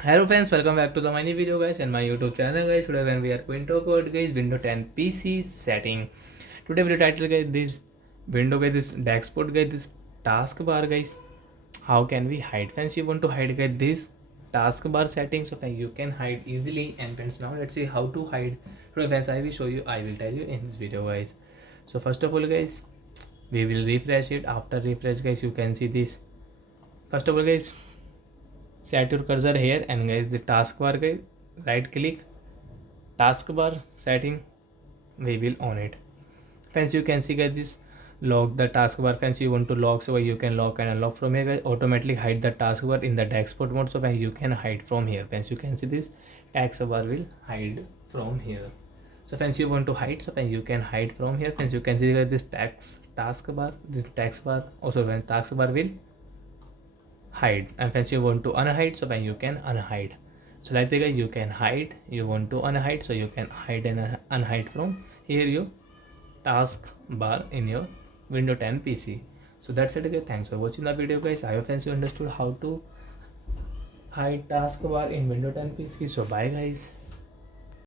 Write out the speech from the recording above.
Hello friends, welcome back to the mini video guys and my YouTube channel guys. Today when we are going to talk about guys Windows 10 PC setting. Today video title guys this window guys, this dashboard guys, this taskbar guys. How can we hide? Friends, you want to hide guys this taskbar setting so that you can hide easily. And friends, now let's see how to hide. Today friends, I will show you. I will tell you in this video guys. So first of all guys, we will refresh it. After refresh guys, you can see this. First of all guys, set your cursor here and guys the taskbar guys, right click taskbar setting, we will on it. Friends, you can see guys this lock the taskbar. Friends, you want to lock, so you can lock and unlock from here guys. Automatically hide the taskbar in the dashboard mode, so you can hide from here. Friends, you can see this taskbar will hide from here. So friends, you want to hide, so you can hide from here. Friends, you can see guys this taskbar, this taskbar also when taskbar will hide. And friends, you want to unhide, so you can unhide. So like that guys, you can hide, you want to unhide, so you can hide and unhide from here your taskbar in your Windows 10 PC. So that's it guys. Thanks for watching the video guys. I hope friends you understood how to hide taskbar in Windows 10 PC. So bye guys.